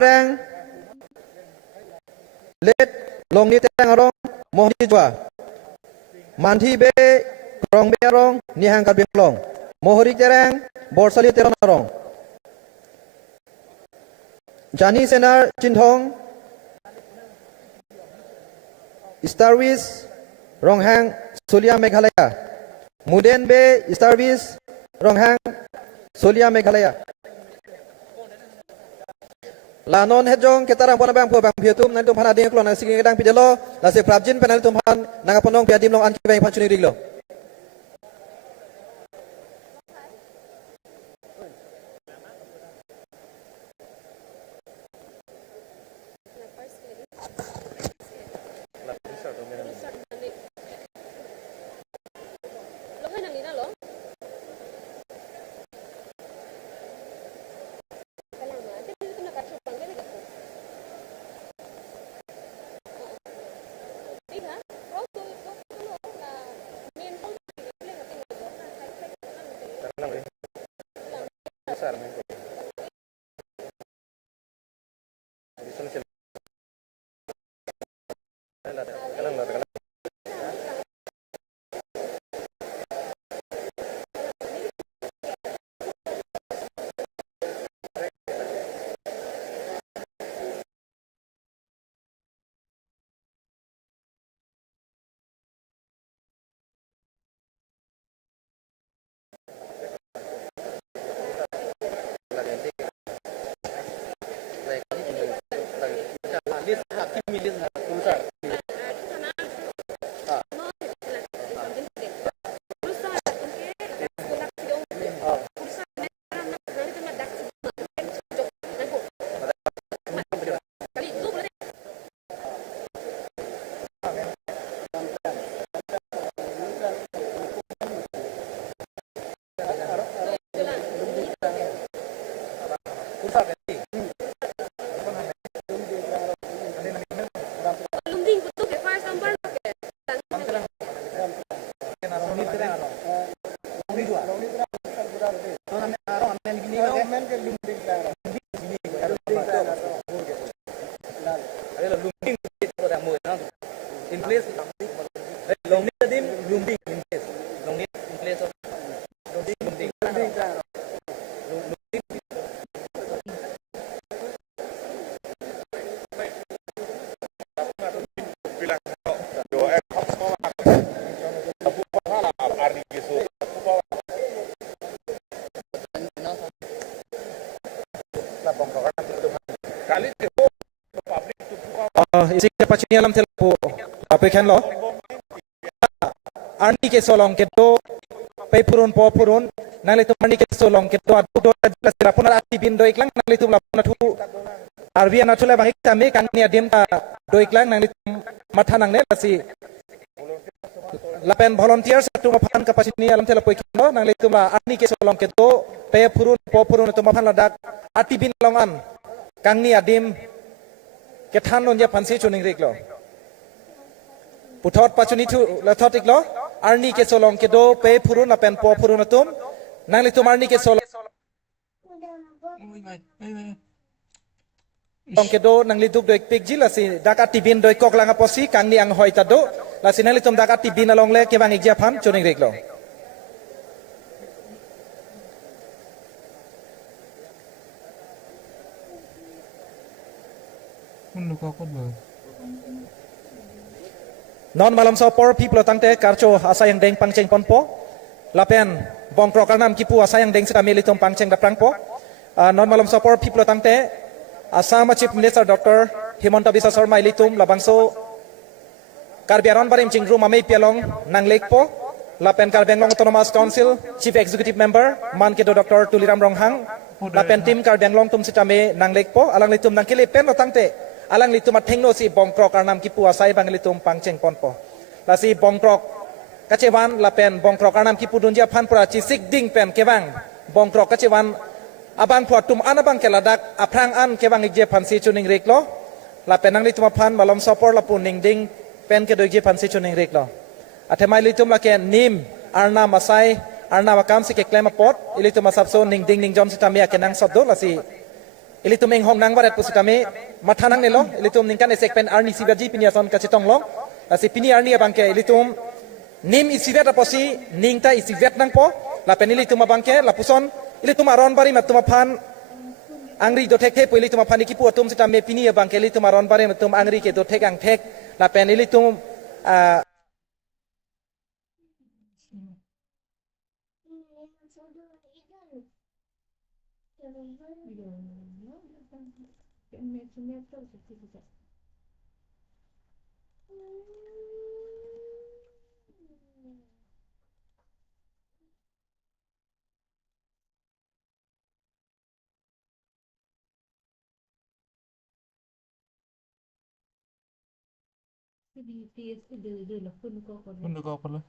rang let long ni tang arong mohni jwa manthi be rong be arong ni hang ka long mohori terang borsali terang arong jani senar chinthong Starvis Ronghang Sulia Meghalaya Muden Be Starvis Ronghang Sulia Meghalaya Lanon Hejong Ketarang Pona Bang Po Bang Piatum Nantum Hana Ding Klon Nasi Gedang Pidelo Lasi Prabjin Penal Tumhan Nangaponong Piadim Long Anki Bang Panchuni Riglo isi kapachini alam telapo apekhan lo arni ke solong ke do pay purun po purun nangli tu arni ke solong ke do adu do la puna ati bin do iklang nangli tu lapuna tu arbi ana thula bangik tami kan ni adim ta do iklang nangli matha nangne lasi lapen volunteers tu maphan kapachini alam telapo ikhan lo nangli tu arni ke solong ke do pay purun po purun tu maphan ladak ati bin longan kang ni adim Ketan on ya pansi chuning riklo. Putot pachuni tu la thotik lo. Arni ke solong ke do pe purun la pen po purun atum. Nang litum arni ke solong ke do nang lituk do pik ji la si dakat tibin do kok langa posi kang ni ang hoi ta do. La si nang litum dakat tibin along le ke bang ikja phan chuning riklo. Non malam sopor people tangte karcho asayang deng pangcheng ponpo lapen bong prokarnam kipu asayang deng sita melitum pangcheng da prangpo non malam sopor people tangte Assam Chief Minister Dr. Himanta Biswa Sarma ilitum labangso karbiaron barim chingru mamei pialong nang lekpo lapen Karbenglong Autonomous Council Chief Executive Member man kedo Dr. Tuliram Ronghang lapen tim Karbenglong tum sita me nang lekpo alang litum nang kile pen lo tangte alang litum athengno si bongkrok karnam kipu asai bang litum pangcheng ponpo lasi bongkrok kacewan lapen bongkrok karnam kipu dunja phan pura chi sik ding pen kebang bongkrok kacewan abang phuatum anabang keladak aprang an kebang ije phansi chuning reklo lapen nang litum phan malom sopor lapun ning ding pen ke doje phansi chuning reklo athemai litum lake nim arna masai arna makam si ke klema pot ilitum asapso ning ding ning jom sitamia kenang sabdo lasi ilitum eng hong nang baret pusitame mathanang nelo ilitum ningkan esek pen arni sibaji piniason kacitong long asi pini arni abangke ilitum nim isivet aposi ningta isivet nang po la pen ilitum abangke la puson ilitum aron bari matum phan angri do thek the poi ilitum phani ki pu tum sitame pini abangke ilitum aron bari matum angri ke do thek ang thek la pen ilitum Bunda kau apa lah?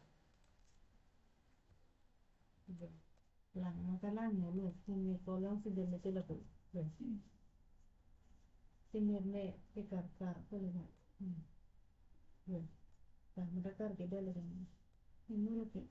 Lang matalang ya lo sini kolong sudah betul aku sini ne kekar kar boleh nggak tak mereka kita lagi ini lagi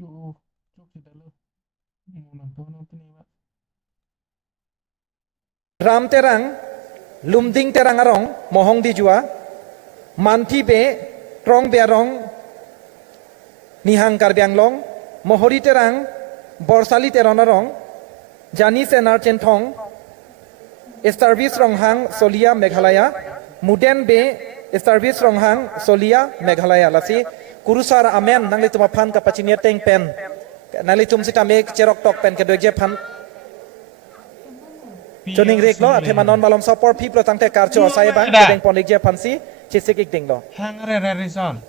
Yo, cok kita lo. Mau nonton nih pak. ram terang lumding terang arong mohong di jua manti be trong be arong nihang kar byang long mohori terang borsali terong arong jani senar chentong service rong hang solia meghalaya muden be service rong hang solia meghalaya lasi kurusar amen nangli tuma phan ka pachinia teng pen nangli tum sita mek cherok tok pen ke doje phan Joning rek lo athe manon balom support people tangte karcho asai bang deng ponik je phansi chisik ik ding lo Hang re re reson.